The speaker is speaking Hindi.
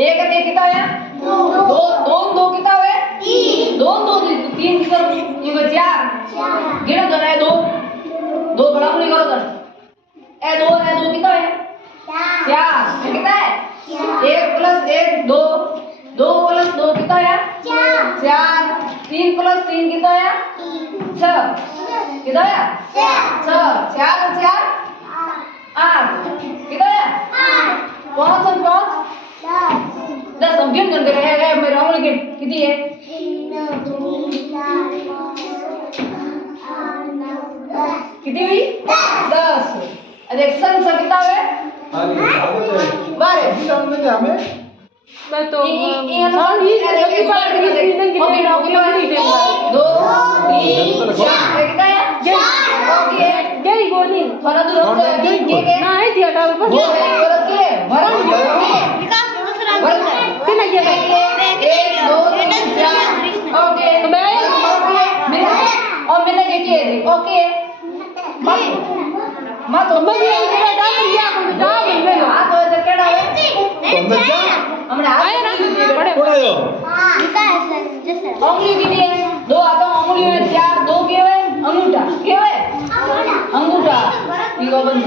एक है कितना है दो दो दो कितना है दो दो तीन कितना ये चार गिनो तो है दो दो बड़ा नहीं करो तो ए दो कितना है चार कितना है एक प्लस एक दो दो प्लस दो कितना है चार तीन प्लस तीन कितना है छह कितना है छह चार चार आठ कितना है पाँच और पाँच दस हम गिन करके रहेगा मेरे अमूल गिन कितनी है कितनी हुई दस रिएक्शन से कितना है बारह मैं तो ये सबकी बात करके ओके दो तीन चार कितना है ओके जय गोनी थोड़ा दूर हो के ना है दिया डाल पर के भरण विकास दूसरा कितना ये एक दो तीन चार ओके तो मैं और मैंने ये किए ओके मत मैं ये डाल दिया को डाल मैं हां तो इधर केड़ा है हमरा आए ना बड़े पढ़ायो विकास जैसे अंगुली की है दो आता अंगुली में चार दो के है अंगूठा के है अंगूठा ठीक है बंद